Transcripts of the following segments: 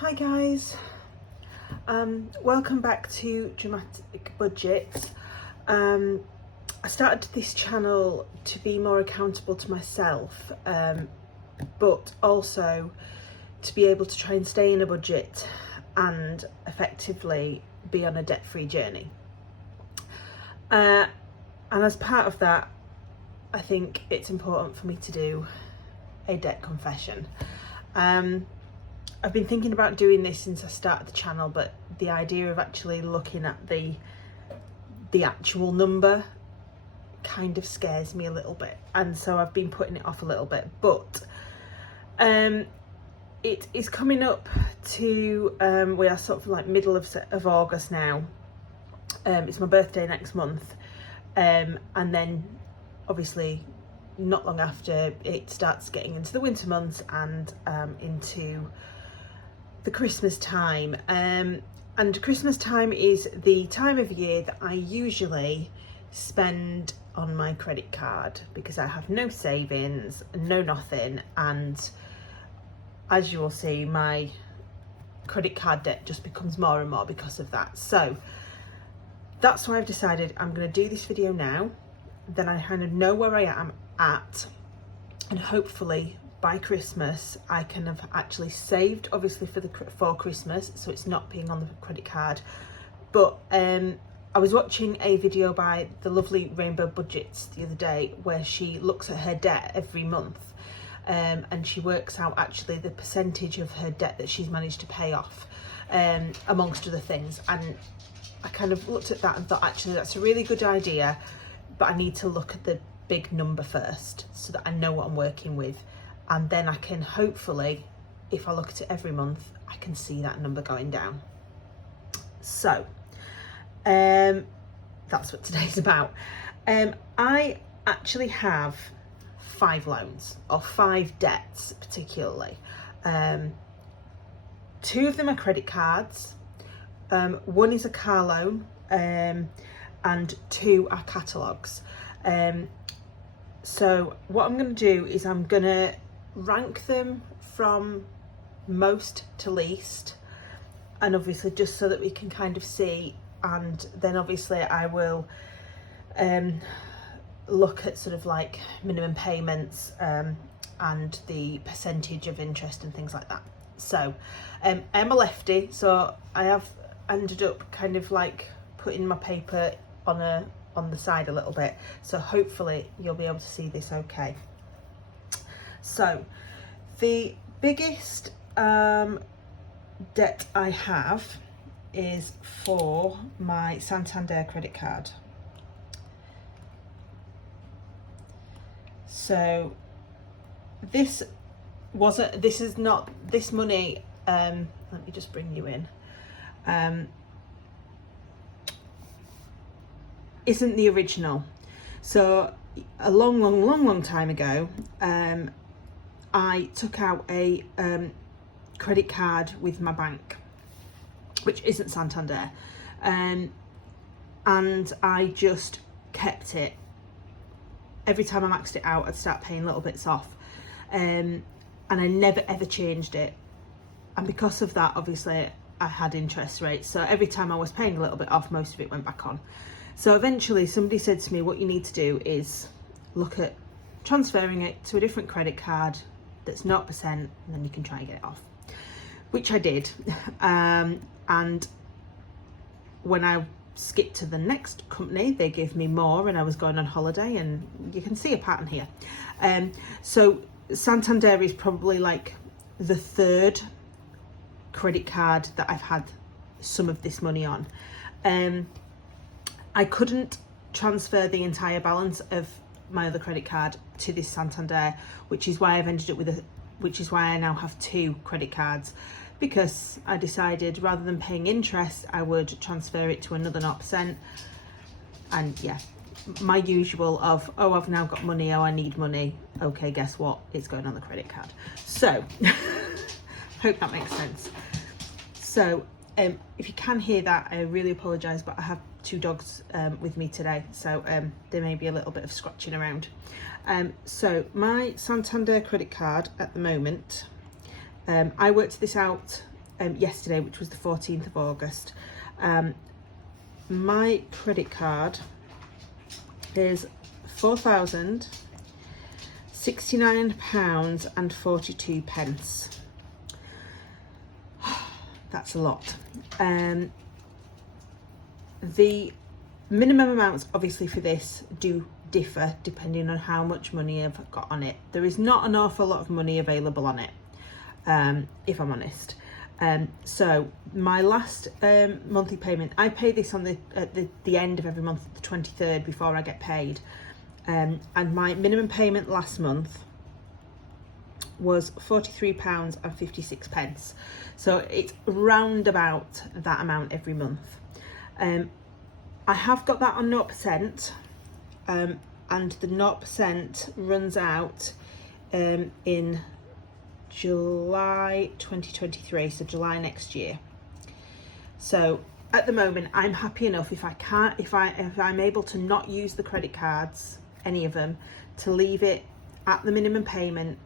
Hi guys, welcome back to Dramatic Budget. I started this channel to be more accountable to myself, but also to be able to try and stay in a budget and effectively be on a debt-free journey. And as part of that, I think it's important for me to do a debt confession. I've been thinking about doing this since I started the channel, but the idea of actually looking at the actual number kind of scares me a little bit, and so I've been putting it off a little bit. But it is coming up to we are sort of like middle of August now. It's my birthday next month, and then obviously not long after it starts getting into the winter months and into the Christmas time, and Christmas time is the time of year that I usually spend on my credit card because I have no savings, no nothing, and as you will see, my credit card debt just becomes more and more because of that. So that's why I've decided I'm going to do this video now. Then I kind of know where I am at, and hopefully by Christmas I can have actually saved, obviously for Christmas, so it's not being on the credit card. But I was watching a video by the lovely Rainbow Budgets the other day where she looks at her debt every month, and she works out actually the percentage of her debt that she's managed to pay off, amongst other things. And I kind of looked at that and thought, actually that's a really good idea, but I need to look at the big number first so that I know what I'm working with, and then I can hopefully, if I look at it every month, I can see that number going down. So that's what today's about. I actually have 5 loans, or 5 debts particularly. 2 of them are credit cards, 1 is a car loan, and 2 are catalogues. So what I'm going to do is I'm going to rank them from most to least, and obviously just so that we can kind of see, and then obviously I will look at sort of like minimum payments and the percentage of interest and things like that. So I'm a lefty, so I have ended up kind of like putting my paper on the side a little bit, so hopefully you'll be able to see this okay. So the biggest debt I have is for my Santander credit card. So this is not this money, let me just bring you in, isn't the original. So a long time ago, I took out a credit card with my bank, which isn't Santander, and I just kept it. Every time I maxed it out, I'd start paying little bits off, and I never ever changed it. And because of that, obviously I had interest rates, so every time I was paying a little bit off, most of it went back on. So eventually somebody said to me, what you need to do is look at transferring it to a different credit card that's 0%, and then you can try and get it off, which I did. And when I skipped to the next company, they gave me more, and I was going on holiday, and you can see a pattern here. So Santander is probably like the 3rd credit card that I've had some of this money on. I couldn't transfer the entire balance of my other credit card to this Santander, which is why I've ended up with which is why I now have 2 credit cards, because I decided rather than paying interest, I would transfer it to another 0%. And yeah, my usual of, oh, I've now got money, oh, I need money. Okay, guess what? It's going on the credit card. So hope that makes sense. So if you can hear that, I really apologise, but I have 2 dogs with me today, so there may be a little bit of scratching around. So my Santander credit card at the moment, I worked this out yesterday, which was the 14th of August. My credit card is £4,069.42. That's a lot. The minimum amounts obviously for this do differ depending on how much money I've got on it. There is not an awful lot of money available on it, if I'm honest. So my last monthly payment, I pay this on at the end of every month, the 23rd, before I get paid. And my minimum payment last month was £43.56. So it's round about that amount every month. I have got that on 0%, and the 0% runs out in July 2023, so July next year. So at the moment, I'm happy enough if I'm able to not use the credit cards, any of them, to leave it at the minimum payment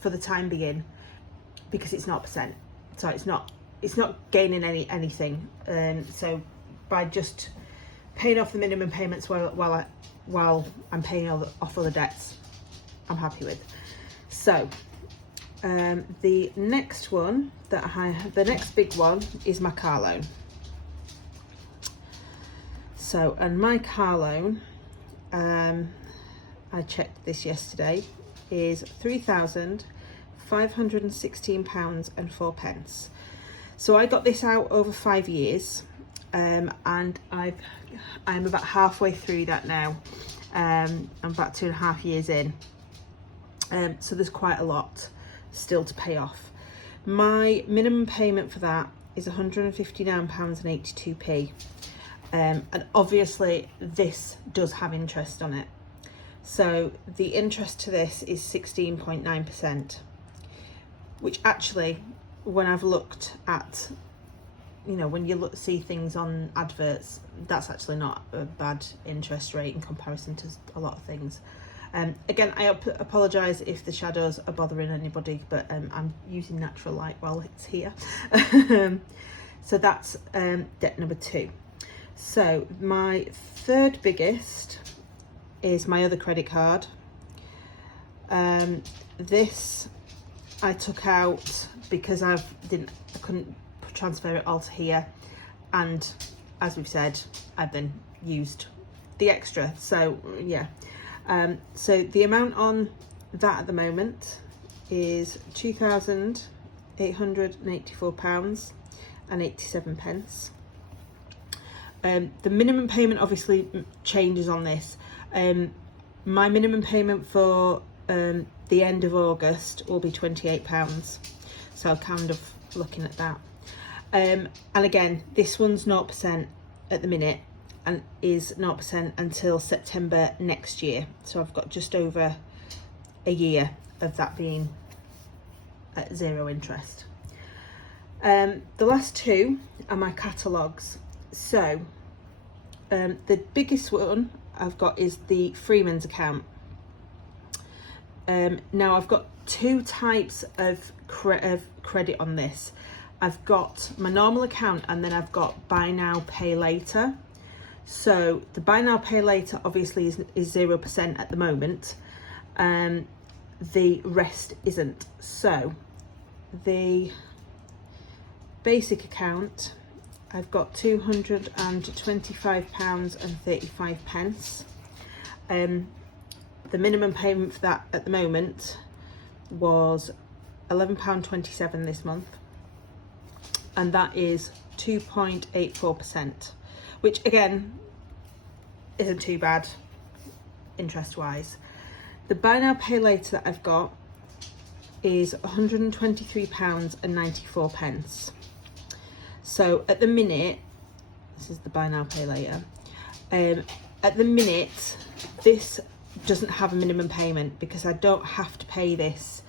for the time being, because it's 0%. So it's not gaining anything. So by just paying off the minimum payments while I'm paying off other debts, I'm happy with. So the next one the next big one is my car loan. So, and my car loan, I checked this yesterday, is £3,516.04. So I got this out over 5 years, and I'm about halfway through that now. I'm about 2.5 years in, so there's quite a lot still to pay off. My minimum payment for that is £159.82p, and obviously this does have interest on it. So the interest to this is 16.9%, which actually, when I've looked at, when you see things on adverts, that's actually not a bad interest rate in comparison to a lot of things. Again, I apologise if the shadows are bothering anybody, but I'm using natural light while it's here. So that's debt number 2. So my third biggest is my other credit card. This I took out because I couldn't transfer it all to here, and as we've said, I've then used the extra. So yeah. So the amount on that at the moment is £2,884.87. The minimum payment obviously changes on this. My minimum payment for the end of August will be £28. So I'm kind of looking at that. And again, this one's 0% at the minute, and is 0% until September next year. So I've got just over a year of that being at 0 interest. The last two are my catalogues. So the biggest one I've got is the Freeman's account. Now I've got 2 types of credit on this. I've got my normal account, and then I've got buy now, pay later. So the buy now, pay later obviously is 0% at the moment. The rest isn't. So the basic account, I've got £225.35. The minimum payment for that at the moment was £11.27 this month, and that is 2.84%, which again isn't too bad interest wise. The buy now, pay later that I've got is £123.94. So at the minute, this is the buy now, pay later. At the minute, this doesn't have a minimum payment because I don't have to pay this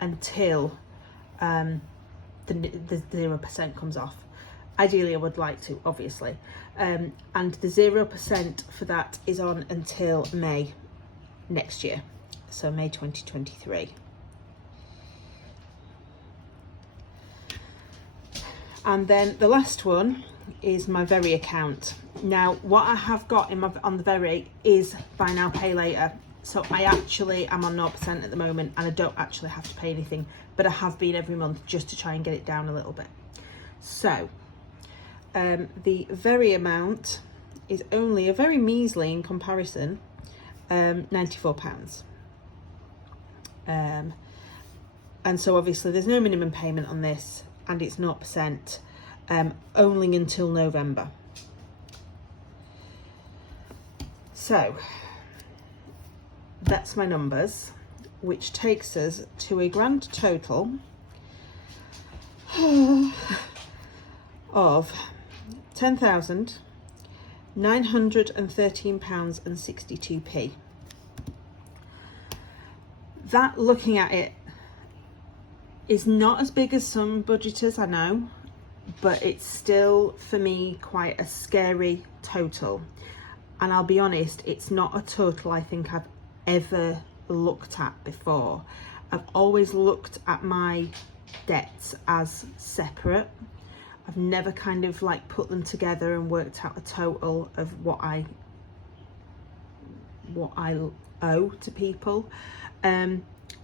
until the 0% comes off. Ideally, I would like to, obviously. And the 0% for that is on until May next year, so May 2023. And then the last one is my Very account. Now, what I have got on the Very is buy now, pay later. So I actually am on 0% at the moment, and I don't actually have to pay anything, but I have been every month just to try and get it down a little bit. So the Very amount is only a very measly in comparison, £94. And so obviously there's no minimum payment on this, and it's 0%, only until November. So that's my numbers, which takes us to a grand total of £10,913.62. That, looking at it, is not as big as some budgeters, I know, but it's still, for me, quite a scary total. And I'll be honest, it's not a total I think I've ever looked at before. I've always looked at my debts as separate. I've never kind of like put them together and worked out a total of what I owe to people.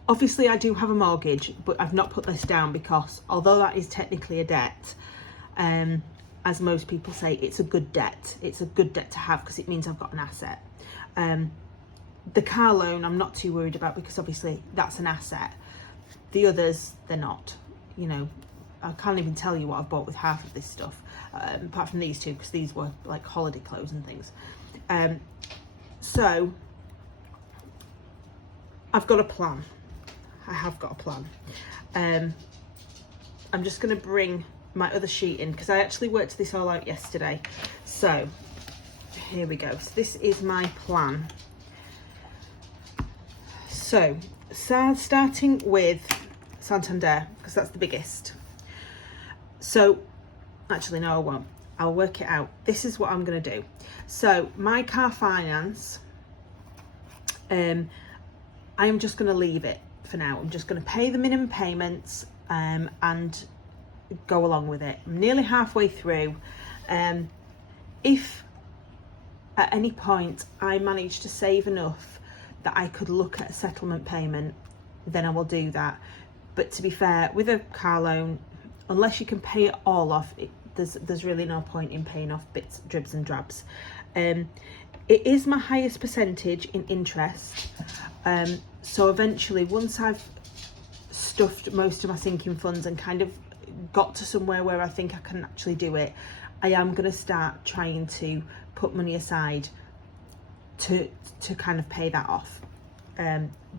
Obviously I do have a mortgage, but I've not put this down because although that is technically a debt, as most people say, it's a good debt. It's a good debt to have because it means I've got an asset. The car loan I'm not too worried about because obviously that's an asset. The others, they're not. You know, I can't even tell you what I've bought with half of this stuff, apart from these two, because these were like holiday clothes and things. So I've got a plan. I have got a plan. I'm just going to bring my other sheet in because I actually worked this all out yesterday. So here we go. So this is my plan. So starting with Santander, because that's the biggest. So actually no, I won't. I'll work it out. This is what I'm going to do. So my car finance, I am just going to leave it for now. I'm just going to pay the minimum payments and go along with it. I'm nearly halfway through. If at any point I manage to save enough that I could look at a settlement payment, then I will do that. But to be fair, with a car loan, unless you can pay it all off, there's really no point in paying off bits, dribs and drabs. It is my highest percentage in interest. So eventually, once I've stuffed most of my sinking funds and kind of got to somewhere where I think I can actually do it, I am going to start trying to put money aside to kind of pay that off.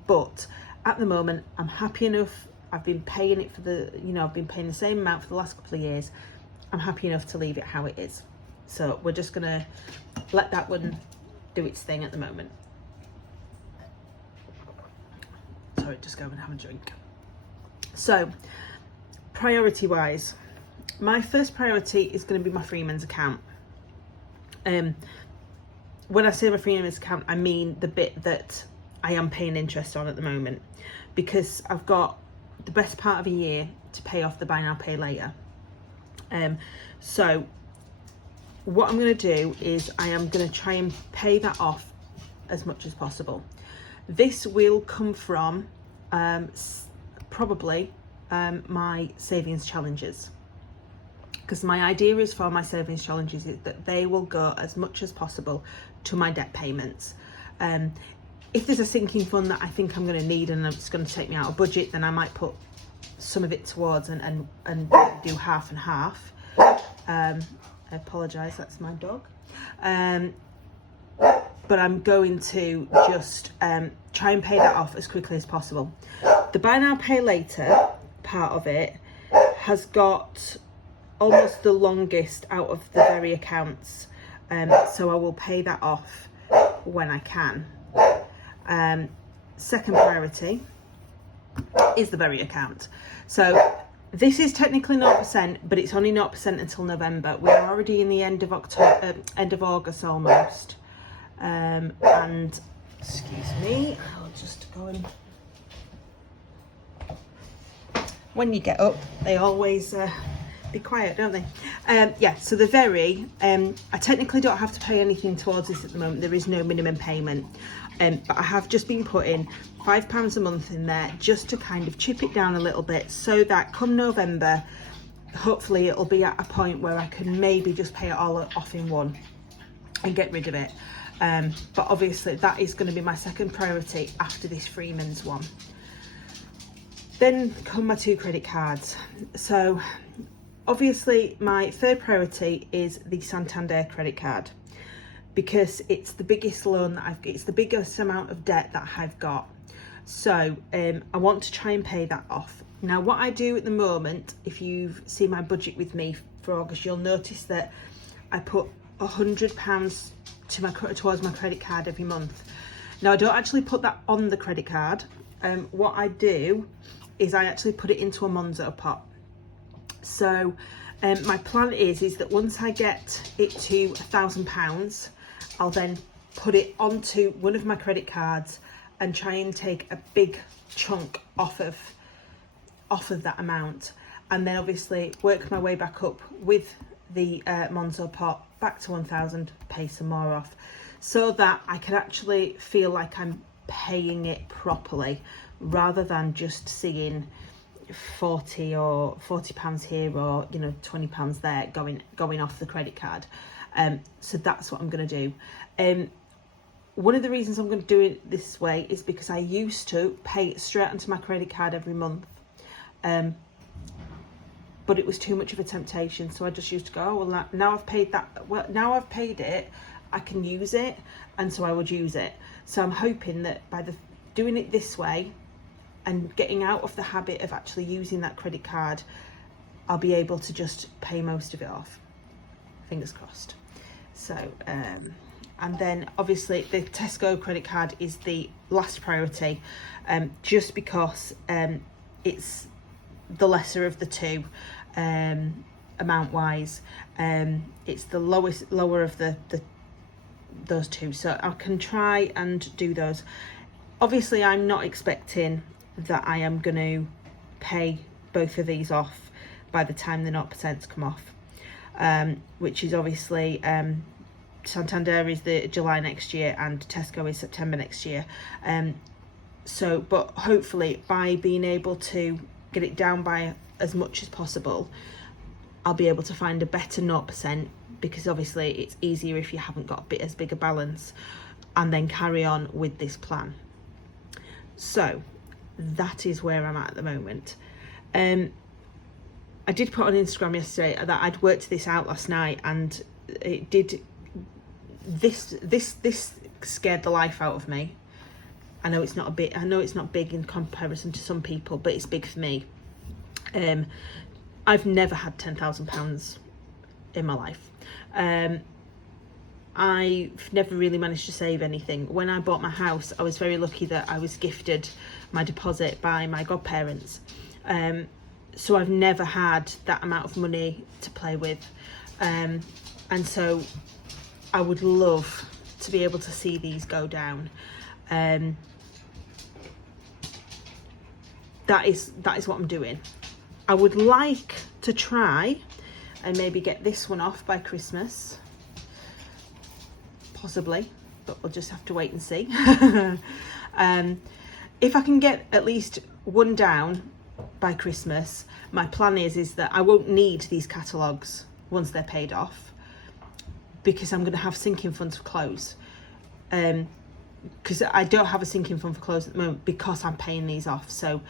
But at the moment, I'm happy enough. I've been paying it I've been paying the same amount for the last couple of years. I'm happy enough to leave it how it is. So we're just gonna let that one do its thing at the moment. Sorry, just go and have a drink. So priority wise, my first priority is going to be my Freeman's account. When I say my Freeman's account, I mean the bit that I am paying interest on at the moment, because I've got the best part of a year to pay off the buy now, pay later. So what I'm going to do is I am going to try and pay that off as much as possible. This will come from probably my savings challenges, because my idea is for my savings challenges is that they will go as much as possible to my debt payments. If there's a sinking fund that I think I'm going to need and it's going to take me out of budget, then I might put some of it towards and do half and half. I apologise, that's my dog. But I'm going to just try and pay that off as quickly as possible. The buy now, pay later part of it has got almost the longest out of the Very accounts. So I will pay that off when I can. Second priority is the Very account. So this is technically 0%, but it's only 0% until November. We're already in the end of August almost. And excuse me, I'll just go and, when you get up, they always be quiet, don't they? Yeah, so the very, I technically don't have to pay anything towards this at the moment. There is no minimum payment. But I have just been putting £5 a month in there just to kind of chip it down a little bit, so that come November, hopefully it'll be at a point where I can maybe just pay it all off in one and get rid of it. But obviously that is going to be my second priority after this Freeman's one. Then come my 2 credit cards. So obviously my third priority is the Santander credit card, because it's the biggest loan that it's the biggest amount of debt that I've got. So I want to try and pay that off. Now what I do at the moment, if you've seen my budget with me for August, you'll notice that I put £100 towards my credit card every month. Now I don't actually put that on the credit card. What I do is I actually put it into a Monzo pot. So my plan is that once I get it to £1,000, I'll then put it onto one of my credit cards and try and take a big chunk off of that amount, and then obviously work my way back up with the Monzo pot back to 1,000, pay some more off, so that I can actually feel like I'm paying it properly, rather than just seeing £40 here or £20 there going off the credit card. So that's what I'm going to do. One of the reasons I'm going to do it this way is because I used to pay it straight onto my credit card every month, but it was too much of a temptation, so I just used to go, oh well, now I've paid that, well now I've paid it, I can use it, and so I would use it. So I'm hoping that by doing it this way and getting out of the habit of actually using that credit card, I'll be able to just pay most of it off. Fingers crossed. So and then obviously the Tesco credit card is the last priority, just because it's the lesser of the two, amount wise. It's the lower of those two, so I can try and do those. Obviously I'm not expecting that I am going to pay both of these off by the time the 0% come off, which is obviously Santander is the July next year and Tesco is September next year. So but hopefully by being able to get it down by as much as possible, I'll be able to find a better 0%, because obviously it's easier if you haven't got as big a balance, and then carry on with this plan. So that is where I'm at the moment. I did put on Instagram yesterday that I'd worked this out last night, and it did. This scared the life out of me. I know it's not big in comparison to some people, but it's big for me. I've never had £10,000 in my life. I've never really managed to save anything. When I bought my house, I was very lucky that I was gifted my deposit by my godparents. So I've never had that amount of money to play with. And so I would love to be able to see these go down. That is what I'm doing. I would like to try and maybe get this one off by Christmas, possibly, but we'll just have to wait and see. If I can get at least one down by Christmas, my plan is that I won't need these catalogues once they're paid off, because I'm going to have sinking funds for clothes. Because I don't have a sinking fund for clothes at the moment because I'm paying these off. So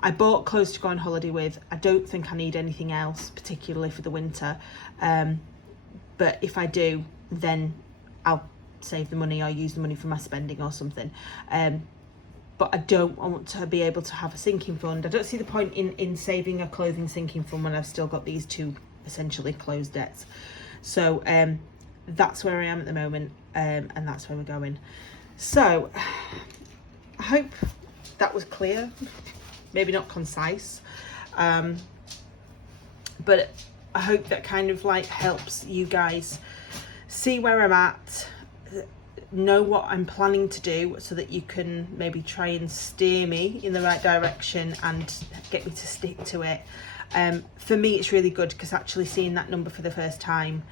I bought clothes to go on holiday with. I don't think I need anything else, particularly for the winter. But if I do, then I'll save the money or use the money for my spending or something. But I don't want to be able to have a sinking fund. I don't see the point in saving a clothing sinking fund when I've still got these two essentially closed debts. So that's where I am at the moment, and that's where we're going. So I hope that was clear, maybe not concise, but I hope that kind of like helps you guys see where I'm at, know what I'm planning to do so that you can maybe try and steer me in the right direction and get me to stick to it. For me, it's really good because actually seeing that number for the first time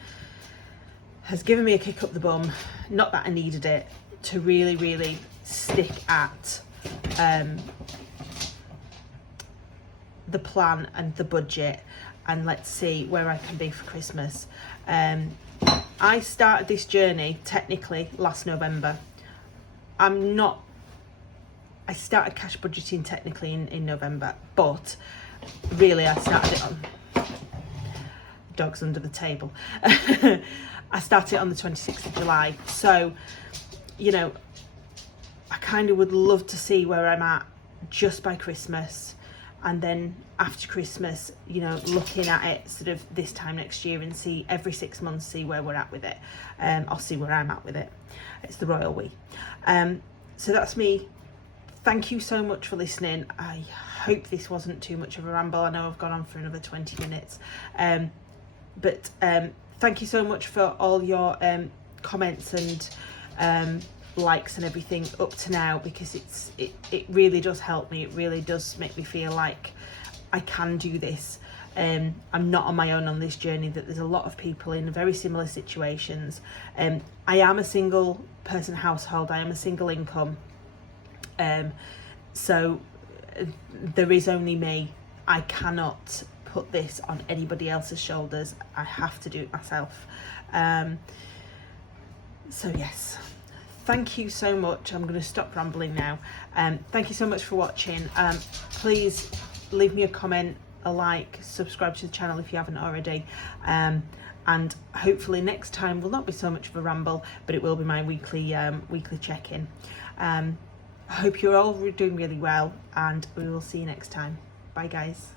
has given me a kick up the bum. Not that I needed it, to really, really stick at the plan and the budget, and let's see where I can be for Christmas. I started this journey technically last November. I started cash budgeting technically in November, but really I started it on, dog's under the table. I started it on the 26th of July. So, you know, I kind of would love to see where I'm at just by Christmas. And then after Christmas, you know, looking at it sort of this time next year and see every 6 months, see where we're at with it. I'll see where I'm at with it. It's the royal we. So that's me. Thank you so much for listening. I hope this wasn't too much of a ramble. I know I've gone on for another 20 minutes. But thank you so much for all your comments and likes and everything up to now, because it really does help me. It really does make me feel like I can do this. I'm not on my own on this journey, that there's a lot of people in very similar situations. I am a single person household. I am a single income. So there is only me. I cannot put this on anybody else's shoulders. I have to do it myself. So yes. Thank you so much. I'm going to stop rambling now. Thank you so much for watching. Please leave me a comment, a like, subscribe to the channel if you haven't already. And hopefully next time will not be so much of a ramble, but it will be my weekly check-in. I hope you're all doing really well, and we will see you next time. Bye guys.